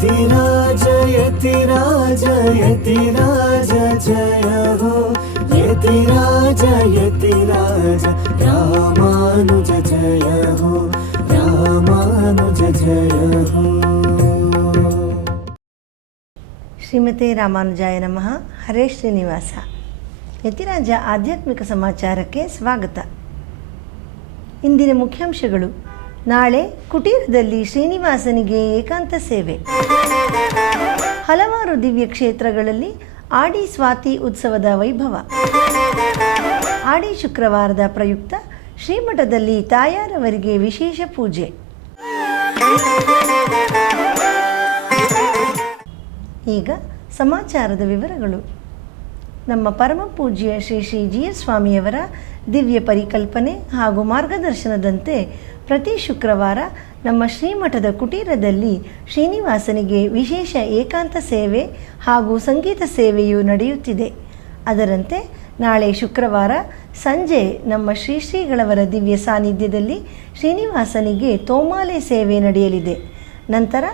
यतिराज यतिराज यतिराज जय हो यतिराज यतिराज रामानुज जय हो रामानुज जय हो। ಶ್ರೀಮತೆ ರಾಮಾನುಜಾಯ ನಮಃ. ಹರೇ ಶ್ರೀನಿವಾಸ. ಯತಿರಾಜ ಆಧ್ಯಾತ್ಮಿಕ ಸಮಾಚಾರಕ್ಕೆ ಸ್ವಾಗತ. ಇಂದಿನ ಮುಖ್ಯಾಂಶಗಳು: ನಾಳೆ ಕುಟೀರದಲ್ಲಿ ಶ್ರೀನಿವಾಸನಿಗೆ ಏಕಾಂತ ಸೇವೆ. ಹಲವಾರು ದಿವ್ಯ ಕ್ಷೇತ್ರಗಳಲ್ಲಿ ಆಡಿ ಸ್ವಾತಿ ಉತ್ಸವದ ವೈಭವ. ಆಡಿ ಶುಕ್ರವಾರದ ಪ್ರಯುಕ್ತ ಶ್ರೀಮಠದಲ್ಲಿ ತಾಯಾರವರಿಗೆ ವಿಶೇಷ ಪೂಜೆ. ಈಗ ಸಮಾಚಾರದ ವಿವರಗಳು. ನಮ್ಮ ಪರಮ ಪೂಜ್ಯ ಶ್ರೀ ಶ್ರೀ ಜಿ ಎಸ್ ಸ್ವಾಮಿಯವರ ದಿವ್ಯ ಪರಿಕಲ್ಪನೆ ಹಾಗೂ ಮಾರ್ಗದರ್ಶನದಂತೆ ಪ್ರತಿ ಶುಕ್ರವಾರ ನಮ್ಮ ಶ್ರೀಮಠದ ಕುಟೀರದಲ್ಲಿ ಶ್ರೀನಿವಾಸನಿಗೆ ವಿಶೇಷ ಏಕಾಂತ ಸೇವೆ ಹಾಗೂ ಸಂಗೀತ ಸೇವೆಯು ನಡೆಯುತ್ತಿದೆ. ಅದರಂತೆ ನಾಳೆ ಶುಕ್ರವಾರ ಸಂಜೆ ನಮ್ಮ ಶ್ರೀ ಶ್ರೀಗಳವರ ದಿವ್ಯ ಸಾನ್ನಿಧ್ಯದಲ್ಲಿ ಶ್ರೀನಿವಾಸನಿಗೆ ತೋಮಾಲೆ ಸೇವೆ ನಡೆಯಲಿದೆ. ನಂತರ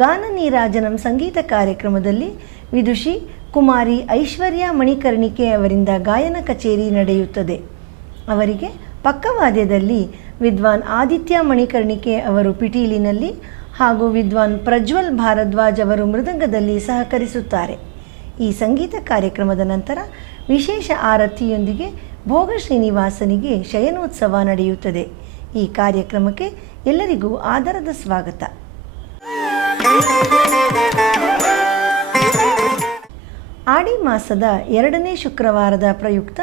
ಗಾನ ನೀರಾಜನಂ ಸಂಗೀತ ಕಾರ್ಯಕ್ರಮದಲ್ಲಿ ವಿದುಷಿ ಕುಮಾರಿ ಐಶ್ವರ್ಯ ಮಣಿಕರ್ಣಿಕೆ ಅವರಿಂದ ಗಾಯನ ಕಚೇರಿ ನಡೆಯುತ್ತದೆ. ಅವರಿಗೆ ಪಕ್ಕವಾದ್ಯದಲ್ಲಿ ವಿದ್ವಾನ್ ಆದಿತ್ಯ ಮಣಿಕರ್ಣಿಕೆ ಅವರು ಪಿಟೀಲಿನಲ್ಲಿ ಹಾಗೂ ವಿದ್ವಾನ್ ಪ್ರಜ್ವಲ್ ಭಾರದ್ವಾಜ್ ಅವರು ಮೃದಂಗದಲ್ಲಿ ಸಹಕರಿಸುತ್ತಾರೆ. ಈ ಸಂಗೀತ ಕಾರ್ಯಕ್ರಮದ ನಂತರ ವಿಶೇಷ ಆರತಿಯೊಂದಿಗೆ ಭೋಗ ಶ್ರೀನಿವಾಸನಿಗೆ ಶಯನೋತ್ಸವ ನಡೆಯುತ್ತದೆ. ಈ ಕಾರ್ಯಕ್ರಮಕ್ಕೆ ಎಲ್ಲರಿಗೂ ಆದರದ ಸ್ವಾಗತ. ಆಡಿ ಮಾಸದ 2ನೇ ಶುಕ್ರವಾರದ ಪ್ರಯುಕ್ತ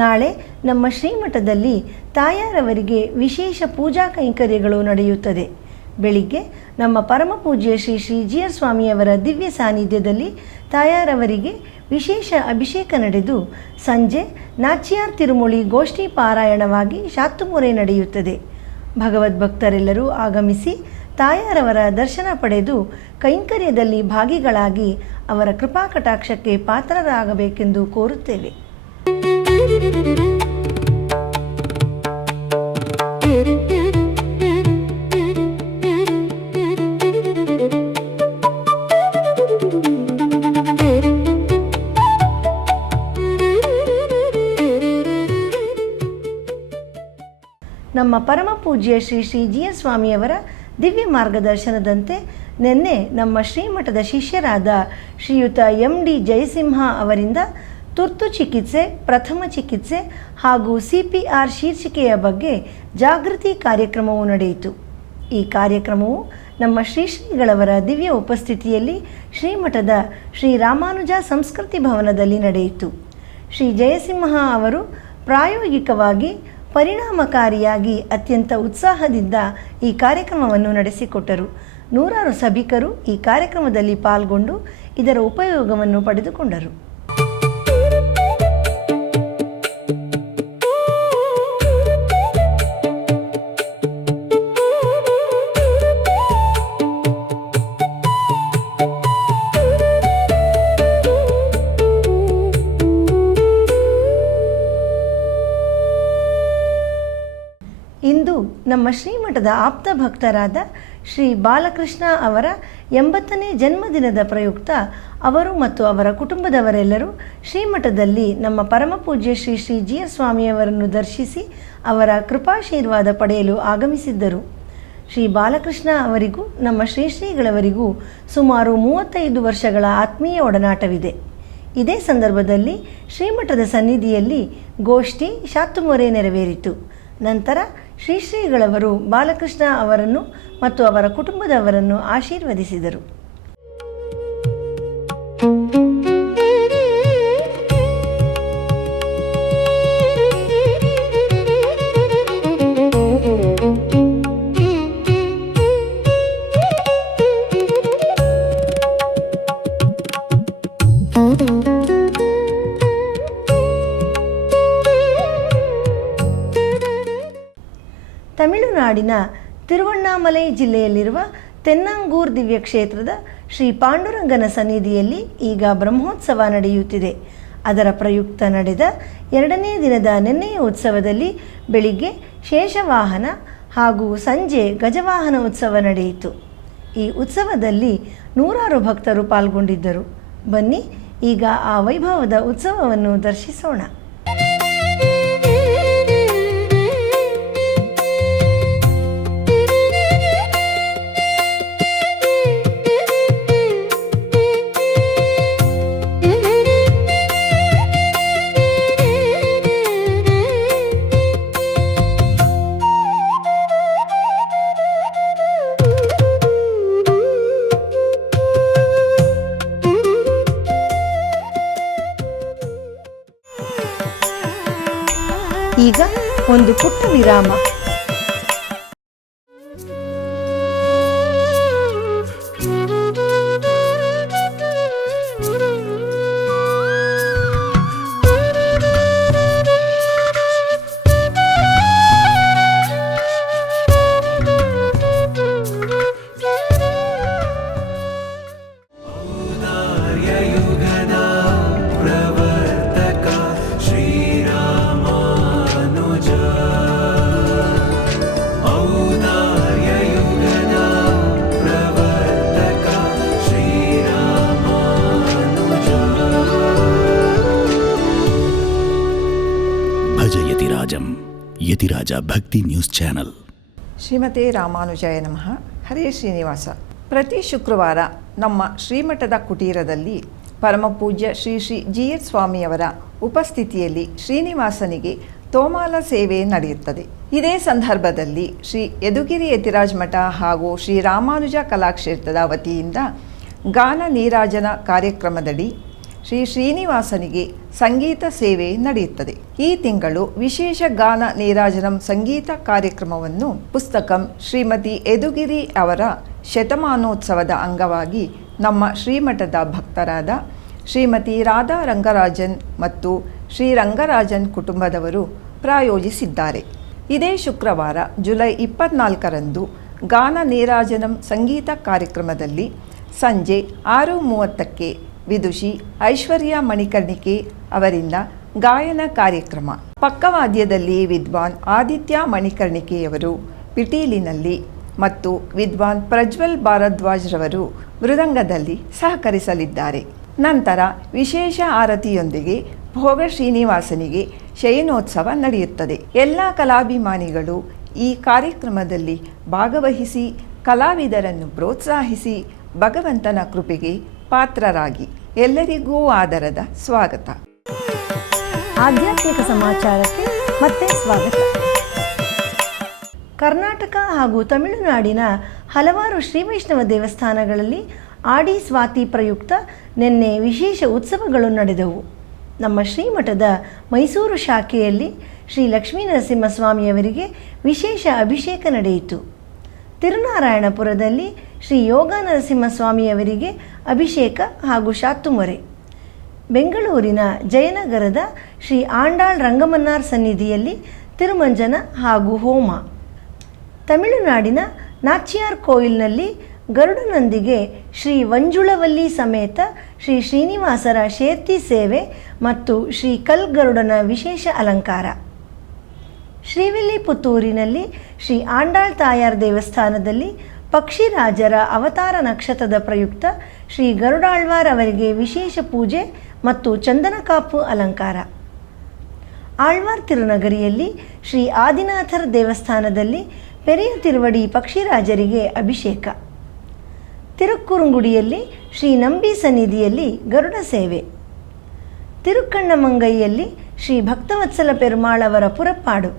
ನಾಳೆ ನಮ್ಮ ಶ್ರೀಮಠದಲ್ಲಿ ತಾಯಾರವರಿಗೆ ವಿಶೇಷ ಪೂಜಾ ಕೈಂಕರ್ಯಗಳು ನಡೆಯುತ್ತದೆ. ಬೆಳಿಗ್ಗೆ ನಮ್ಮ ಪರಮ ಪೂಜ್ಯ ಶ್ರೀ ಶ್ರೀ ಜಿ ಆರ್ ಸ್ವಾಮಿಯವರ ದಿವ್ಯ ಸಾನ್ನಿಧ್ಯದಲ್ಲಿ ತಾಯಾರವರಿಗೆ ವಿಶೇಷ ಅಭಿಷೇಕ ನಡೆದು ಸಂಜೆ ನಾಚ್ಯಾರ್ ತಿರುಮುಳಿ ಗೋಷ್ಠಿ ಪಾರಾಯಣವಾಗಿ ಶಾತ್ತುಮೊರೆ ನಡೆಯುತ್ತದೆ. ಭಗವದ್ಭಕ್ತರೆಲ್ಲರೂ ಆಗಮಿಸಿ ತಾಯಾರವರ ದರ್ಶನ ಪಡೆದು ಕೈಂಕರ್ಯದಲ್ಲಿ ಭಾಗಿಗಳಾಗಿ ಅವರ ಕೃಪಾ ಕಟಾಕ್ಷಕ್ಕೆ ಪಾತ್ರರಾಗಬೇಕೆಂದು ಕೋರುತ್ತೇವೆ. ನಮ್ಮ ಪರಮ ಪೂಜ್ಯ ಶ್ರೀ ಶ್ರೀ ಜಿ ಎಸ್ ಸ್ವಾಮಿಯವರ ದಿವ್ಯ ಮಾರ್ಗದರ್ಶನದಂತೆ ನಿನ್ನೆ ನಮ್ಮ ಶ್ರೀಮಠದ ಶಿಷ್ಯರಾದ ಶ್ರೀಯುತ ಎಂ.ಡಿ. ಜಯಸಿಂಹ ಅವರಿಂದ ತುರ್ತು ಚಿಕಿತ್ಸೆ, ಪ್ರಥಮ ಚಿಕಿತ್ಸೆ ಹಾಗೂ CPR ಶೀರ್ಷಿಕೆಯ ಬಗ್ಗೆ ಜಾಗೃತಿ ಕಾರ್ಯಕ್ರಮವು ನಡೆಯಿತು. ಈ ಕಾರ್ಯಕ್ರಮವು ನಮ್ಮ ಶ್ರೀ ಶ್ರೀಗಳವರ ದಿವ್ಯ ಉಪಸ್ಥಿತಿಯಲ್ಲಿ ಶ್ರೀಮಠದ ಶ್ರೀ ರಾಮಾನುಜ ಸಂಸ್ಕೃತಿ ಭವನದಲ್ಲಿ ನಡೆಯಿತು. ಶ್ರೀ ಜಯಸಿಂಹ ಅವರು ಪ್ರಾಯೋಗಿಕವಾಗಿ ಪರಿಣಾಮಕಾರಿಯಾಗಿ ಅತ್ಯಂತ ಉತ್ಸಾಹದಿಂದ ಈ ಕಾರ್ಯಕ್ರಮವನ್ನು ನಡೆಸಿಕೊಟ್ಟರು. ನೂರಾರು ಸಭಿಕರು ಈ ಕಾರ್ಯಕ್ರಮದಲ್ಲಿ ಪಾಲ್ಗೊಂಡು ಇದರ ಉಪಯೋಗವನ್ನು ಪಡೆದುಕೊಂಡರು. ಇಂದು ನಮ್ಮ ಶ್ರೀಮಠದ ಆಪ್ತ ಭಕ್ತರಾದ ಶ್ರೀ ಬಾಲಕೃಷ್ಣ ಅವರ 80ನೇ ಜನ್ಮದಿನದ ಪ್ರಯುಕ್ತ ಅವರು ಮತ್ತು ಅವರ ಕುಟುಂಬದವರೆಲ್ಲರೂ ಶ್ರೀಮಠದಲ್ಲಿ ನಮ್ಮ ಪರಮ ಪೂಜ್ಯ ಶ್ರೀ ಶ್ರೀ ಜಿ ಆರ್ ಸ್ವಾಮಿಯವರನ್ನು ದರ್ಶಿಸಿ ಅವರ ಕೃಪಾಶೀರ್ವಾದ ಪಡೆಯಲು ಆಗಮಿಸಿದ್ದರು. ಶ್ರೀ ಬಾಲಕೃಷ್ಣ ಅವರಿಗೂ ನಮ್ಮ ಶ್ರೀ ಶ್ರೀಗಳವರಿಗೂ ಸುಮಾರು 35 ವರ್ಷಗಳ ಆತ್ಮೀಯ ಒಡನಾಟವಿದೆ. ಇದೇ ಸಂದರ್ಭದಲ್ಲಿ ಶ್ರೀಮಠದ ಸನ್ನಿಧಿಯಲ್ಲಿ ಗೋಷ್ಠಿ ಶಾತ್ತುಮೊರೆ ನೆರವೇರಿತು. ನಂತರ ಶ್ರೀ ಶ್ರೀಗಳವರು ಬಾಲಕೃಷ್ಣ ಅವರನ್ನು ಮತ್ತು ಅವರ ಕುಟುಂಬದವರನ್ನು ಆಶೀರ್ವದಿಸಿದರು. ತಮಿಳುನಾಡಿನ ತಿರುವಣ್ಣಾಮಲೈ ಜಿಲ್ಲೆಯಲ್ಲಿರುವ ತೆನ್ನಂಗೂರ್ ದಿವ್ಯ ಕ್ಷೇತ್ರದ ಶ್ರೀ ಪಾಂಡುರಂಗನ ಸನ್ನಿಧಿಯಲ್ಲಿ ಈಗ ಬ್ರಹ್ಮೋತ್ಸವ ನಡೆಯುತ್ತಿದೆ. ಅದರ ಪ್ರಯುಕ್ತ ನಡೆದ 2ನೇ ದಿನದ ನಿನ್ನೆಯ ಉತ್ಸವದಲ್ಲಿ ಬೆಳಿಗ್ಗೆ ಶೇಷವಾಹನ ಹಾಗೂ ಸಂಜೆ ಗಜವಾಹನ ಉತ್ಸವ ನಡೆಯಿತು. ಈ ಉತ್ಸವದಲ್ಲಿ ನೂರಾರು ಭಕ್ತರು ಪಾಲ್ಗೊಂಡಿದ್ದರು. ಬನ್ನಿ ಈಗ ಆ ವೈಭವದ ಉತ್ಸವವನ್ನು ದರ್ಶಿಸೋಣ. ಈಗ ಒಂದು ಪುಟ್ಟ ವಿರಾಮ. ಯತಿರಾಜ ಭಕ್ತಿ ನ್ಯೂಸ್ ಚಾನಲ್. ಶ್ರೀಮತೆ ರಾಮಾನುಜಾಯ ನಮಃ. ಹರೇ ಶ್ರೀನಿವಾಸ. ಪ್ರತಿ ಶುಕ್ರವಾರ ನಮ್ಮ ಶ್ರೀಮಠದ ಕುಟೀರದಲ್ಲಿ ಪರಮಪೂಜ್ಯ ಶ್ರೀ ಶ್ರೀ GH ಸ್ವಾಮಿಯವರ ಉಪಸ್ಥಿತಿಯಲ್ಲಿ ಶ್ರೀನಿವಾಸನಿಗೆ ತೋಮಾಲ ಸೇವೆ ನಡೆಯುತ್ತದೆ. ಇದೇ ಸಂದರ್ಭದಲ್ಲಿ ಶ್ರೀ ಯದುಗಿರಿ ಯತಿರಾಜ್ ಮಠ ಹಾಗೂ ಶ್ರೀ ರಾಮಾನುಜ ಕಲಾಕ್ಷೇತ್ರದ ವತಿಯಿಂದ ಗಾನ ನೀರಾಜನ ಕಾರ್ಯಕ್ರಮದಡಿ ಶ್ರೀ ಶ್ರೀನಿವಾಸನಿಗೆ ಸಂಗೀತ ಸೇವೆ ನಡೆಯುತ್ತದೆ. ಈ ತಿಂಗಳು ವಿಶೇಷ ಗಾನ ನೀರಾಜನಂ ಸಂಗೀತ ಕಾರ್ಯಕ್ರಮವನ್ನು ಪುಸ್ತಕಂ ಶ್ರೀಮತಿ ಯದುಗಿರಿ ಅವರ ಶತಮಾನೋತ್ಸವದ ಅಂಗವಾಗಿ ನಮ್ಮ ಶ್ರೀಮಠದ ಭಕ್ತರಾದ ಶ್ರೀಮತಿ ರಾಧಾ ರಂಗರಾಜನ್ ಮತ್ತು ಶ್ರೀ ರಂಗರಾಜನ್ ಕುಟುಂಬದವರು ಪ್ರಾಯೋಜಿಸಿದ್ದಾರೆ. ಇದೇ ಶುಕ್ರವಾರ ಜುಲೈ 24ರಂದು ಗಾನ ನೀರಾಜನಂ ಸಂಗೀತ ಕಾರ್ಯಕ್ರಮದಲ್ಲಿ ಸಂಜೆ 6:30ಕ್ಕೆ ವಿದುಷಿ ಐಶ್ವರ್ಯ ಮಣಿಕರ್ಣಿಕೆ ಅವರಿಂದ ಗಾಯನ ಕಾರ್ಯಕ್ರಮ. ಪಕ್ಕವಾದ್ಯದಲ್ಲಿ ವಿದ್ವಾನ್ ಆದಿತ್ಯ ಮಣಿಕರ್ಣಿಕೆಯವರು ಪಿಟೀಲಿನಲ್ಲಿ ಮತ್ತು ವಿದ್ವಾನ್ ಪ್ರಜ್ವಲ್ ಭಾರದ್ವಾಜ್ರವರು ಮೃದಂಗದಲ್ಲಿ ಸಹಕರಿಸಲಿದ್ದಾರೆ. ನಂತರ ವಿಶೇಷ ಆರತಿಯೊಂದಿಗೆ ಭೋಗ ಶ್ರೀನಿವಾಸನಿಗೆ ಶಯನೋತ್ಸವ ನಡೆಯುತ್ತದೆ. ಎಲ್ಲ ಕಲಾಭಿಮಾನಿಗಳು ಈ ಕಾರ್ಯಕ್ರಮದಲ್ಲಿ ಭಾಗವಹಿಸಿ ಕಲಾವಿದರನ್ನು ಪ್ರೋತ್ಸಾಹಿಸಿ ಭಗವಂತನ ಕೃಪೆಗೆ ಪಾತ್ರರಾಗಿ. ಎಲ್ಲರಿಗೂ ಆದರದ ಸ್ವಾಗತ. ಆಧ್ಯಾತ್ಮಿಕ ಸಮಾಚಾರಕ್ಕೆ ಮತ್ತೆ ಸ್ವಾಗತ. ಕರ್ನಾಟಕ ಹಾಗೂ ತಮಿಳುನಾಡಿನ ಹಲವಾರು ಶ್ರೀ ವೈಷ್ಣವ ದೇವಸ್ಥಾನಗಳಲ್ಲಿ ಆಡಿ ಸ್ವಾತಿ ಪ್ರಯುಕ್ತ ನಿನ್ನೆ ವಿಶೇಷ ಉತ್ಸವಗಳು ನಡೆದವು. ನಮ್ಮ ಶ್ರೀಮಠದ ಮೈಸೂರು ಶಾಖೆಯಲ್ಲಿ ಶ್ರೀ ಲಕ್ಷ್ಮೀ ನರಸಿಂಹಸ್ವಾಮಿಯವರಿಗೆ ವಿಶೇಷ ಅಭಿಷೇಕ ನಡೆಯಿತು. ತಿರುನಾರಾಯಣಪುರದಲ್ಲಿ ಶ್ರೀ ಯೋಗ ನರಸಿಂಹಸ್ವಾಮಿಯವರಿಗೆ ಅಭಿಷೇಕ ಹಾಗೂ ಶಾತ್ತುಮೊರೆ. ಬೆಂಗಳೂರಿನ ಜಯನಗರದ ಶ್ರೀ ಆಂಡಾಳ್ ರಂಗಮನ್ನಾರ್ ಸನ್ನಿಧಿಯಲ್ಲಿ ತಿರುಮಂಜನ ಹಾಗೂ ಹೋಮ. ತಮಿಳುನಾಡಿನ ನಾಚಿಯಾರ್ ಕೋಯಿಲ್ನಲ್ಲಿ ಗರುಡನೊಂದಿಗೆ ಶ್ರೀ ವಂಜುಳವಲ್ಲಿ ಸಮೇತ ಶ್ರೀ ಶ್ರೀನಿವಾಸರ ಶೇರ್ತಿ ಸೇವೆ ಮತ್ತು ಶ್ರೀ ಕಲ್ಗರುಡನ ವಿಶೇಷ ಅಲಂಕಾರ. ಶ್ರೀವಿಲ್ಲಿಪುತ್ತೂರಿನಲ್ಲಿ ಶ್ರೀ ಆಂಡಾಳ್ ತಾಯಾರ್ ದೇವಸ್ಥಾನದಲ್ಲಿ ಪಕ್ಷಿರಾಜರ ಅವತಾರ ನಕ್ಷತ್ರದ ಪ್ರಯುಕ್ತ ಶ್ರೀ ಗರುಡಾಳ್ವಾರ್ ಅವರಿಗೆ ವಿಶೇಷ ಪೂಜೆ ಮತ್ತು ಚಂದನಕಾಪು ಅಲಂಕಾರ. ಆಳ್ವಾರ್ ತಿರುನಗರಿಯಲ್ಲಿ ಶ್ರೀ ಆದಿನಾಥರ್ ದೇವಸ್ಥಾನದಲ್ಲಿ ಪೆರಿಯ ತಿರುವಡಿ ಪಕ್ಷಿರಾಜರಿಗೆ ಅಭಿಷೇಕ. ತಿರುಕ್ಕುರುಂಗುಡಿಯಲ್ಲಿ ಶ್ರೀ ನಂಬಿ ಸನ್ನಿಧಿಯಲ್ಲಿ ಗರುಡ ಸೇವೆ. ತಿರುಕ್ಕಣ್ಣಮಂಗೈಯಲ್ಲಿ ಶ್ರೀ ಭಕ್ತವತ್ಸಲ ಪೆರುಮಾಳ್ ಅವರ ಪುರಪ್ಪಾಡು.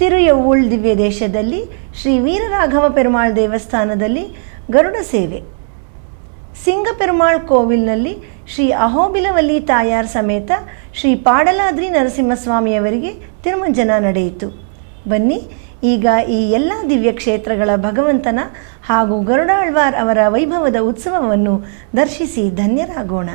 ತಿರುಯವ್ವುಳ್ ದಿವ್ಯ ದೇಶದಲ್ಲಿ ಶ್ರೀ ವೀರರಾಘವ ಪೆರುಮಾಳ್ ದೇವಸ್ಥಾನದಲ್ಲಿ ಗರುಡ ಸೇವೆ. ಸಿಂಗಪೆರುಮಾಳ್ ಕೋವಿಲ್ನಲ್ಲಿ ಶ್ರೀ ಅಹೋಬಿಲವಲ್ಲಿ ತಾಯಾರ್ ಸಮೇತ ಶ್ರೀ ಪಾಡಲಾದ್ರಿ ನರಸಿಂಹಸ್ವಾಮಿಯವರಿಗೆ ತಿರುಮಂಜನ ನಡೆಯಿತು. ಬನ್ನಿ ಈಗ ಈ ಎಲ್ಲ ದಿವ್ಯ ಕ್ಷೇತ್ರಗಳ ಭಗವಂತನ ಹಾಗೂ ಗರುಡಾಳ್ವಾರ್ ಅವರ ವೈಭವದ ಉತ್ಸವವನ್ನು ದರ್ಶಿಸಿ ಧನ್ಯರಾಗೋಣ.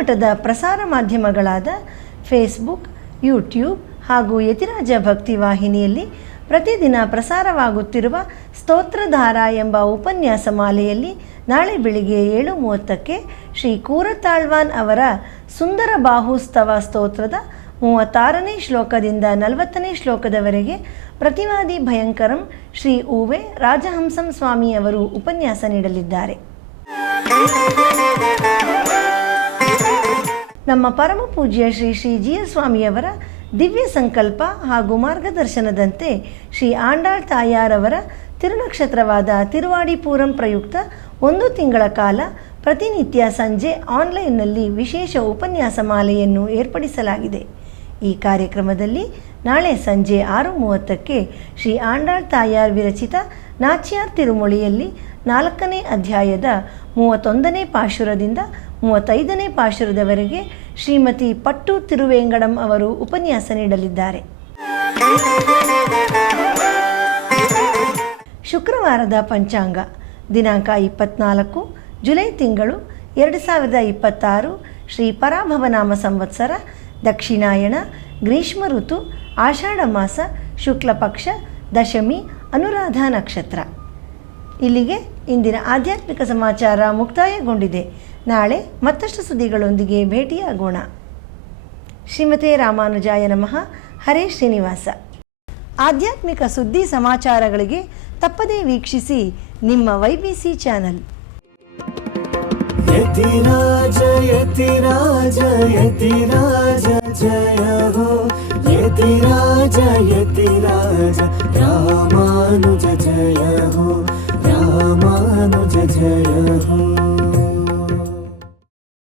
ಶ್ರೀಮಠದ ಪ್ರಸಾರ ಮಾಧ್ಯಮಗಳಾದ ಫೇಸ್ಬುಕ್, ಯೂಟ್ಯೂಬ್ ಹಾಗೂ ಯತಿರಾಜ ಭಕ್ತಿ ವಾಹಿನಿಯಲ್ಲಿ ಪ್ರತಿದಿನ ಪ್ರಸಾರವಾಗುತ್ತಿರುವ ಸ್ತೋತ್ರಧಾರ ಎಂಬ ಉಪನ್ಯಾಸ ಮಾಲೆಯಲ್ಲಿ ನಾಳೆ ಬೆಳಿಗ್ಗೆ 7:30ಕ್ಕೆ ಶ್ರೀ ಕೂರತಾಳ್ವಾನ್ ಅವರ ಸುಂದರ ಬಾಹುಸ್ತವ ಸ್ತೋತ್ರದ 36ನೇ ಶ್ಲೋಕದಿಂದ 40ನೇ ಶ್ಲೋಕದವರೆಗೆ ಪ್ರತಿವಾದಿ ಭಯಂಕರಂ ಶ್ರೀ ಉವೆ ರಾಜಹಂಸಂ ಸ್ವಾಮಿಯವರು ಉಪನ್ಯಾಸ ನೀಡಲಿದ್ದಾರೆ. ನಮ್ಮ ಪರಮ ಪೂಜ್ಯ ಶ್ರೀ ಶ್ರೀ ಜಿಎಸ್ ಸ್ವಾಮಿಯವರ ದಿವ್ಯ ಸಂಕಲ್ಪ ಹಾಗೂ ಮಾರ್ಗದರ್ಶನದಂತೆ ಶ್ರೀ ಆಂಡಾಳ್ ತಾಯಾರವರ ತಿರುನಕ್ಷತ್ರವಾದ ತಿರುವಾಡಿಪೂರಂ ಪ್ರಯುಕ್ತ 1 ತಿಂಗಳ ಕಾಲ ಪ್ರತಿನಿತ್ಯ ಸಂಜೆ ಆನ್ಲೈನ್ನಲ್ಲಿ ವಿಶೇಷ ಉಪನ್ಯಾಸ ಮಾಲೆಯನ್ನು ಏರ್ಪಡಿಸಲಾಗಿದೆ. ಈ ಕಾರ್ಯಕ್ರಮದಲ್ಲಿ ನಾಳೆ ಸಂಜೆ 6:30ಕ್ಕೆ ಶ್ರೀ ಆಂಡಾಳ್ ತಾಯಾರ್ ವಿರಚಿತ ನಾಚ್ಯಾರ್ ತಿರುಮೊಳಿಯಲ್ಲಿ 4ನೇ ಅಧ್ಯಾಯದ 31ನೇ ಪಾಶುರದಿಂದ 35ನೇ ಪಾಶುರದವರೆಗೆ ಶ್ರೀಮತಿ ಪಟ್ಟು ತಿರುವೇಂಗಡಂ ಅವರು ಉಪನ್ಯಾಸ ನೀಡಲಿದ್ದಾರೆ. ಶುಕ್ರವಾರದ ಪಂಚಾಂಗ ದಿನಾಂಕ 24 ಜುಲೈ ತಿಂಗಳು 2026 ಶ್ರೀ ಪರಾಭವನಾಮ ಸಂವತ್ಸರ ದಕ್ಷಿಣಾಯಣ ಗ್ರೀಷ್ಮ ಋತು ಆಷಾಢ ಮಾಸ ಶುಕ್ಲ ಪಕ್ಷ ದಶಮಿ ಅನುರಾಧ ನಕ್ಷತ್ರ. ಇಲ್ಲಿಗೆ ಇಂದಿನ ಆಧ್ಯಾತ್ಮಿಕ ಸಮಾಚಾರ ಮುಕ್ತಾಯಗೊಂಡಿದೆ. ನಾಳೆ ಮತ್ತಷ್ಟು ಸುದ್ದಿಗಳೊಂದಿಗೆ ಭೇಟಿಯಾಗೋಣ. ಶ್ರೀಮತೆ ರಾಮಾನುಜಾಯ ನಮಃ. ಹರೇ ಶ್ರೀನಿವಾಸ. ಆಧ್ಯಾತ್ಮಿಕ ಸುದ್ದಿ ಸಮಾಚಾರಗಳಿಗೆ ತಪ್ಪದೇ ವೀಕ್ಷಿಸಿ ನಿಮ್ಮ YBC ಚಾನಲ್. ಯತಿರಾಜ ಯತಿರಾಜ ಯತಿರಾಜ ಜಯ ಹೋ ಯತಿರಾಜ ಯತಿರಾಜ ರಾಮಾನುಜ ಜಯ ಹೋ ರಾಮಾನುಜ ಜಯ ಹೋ.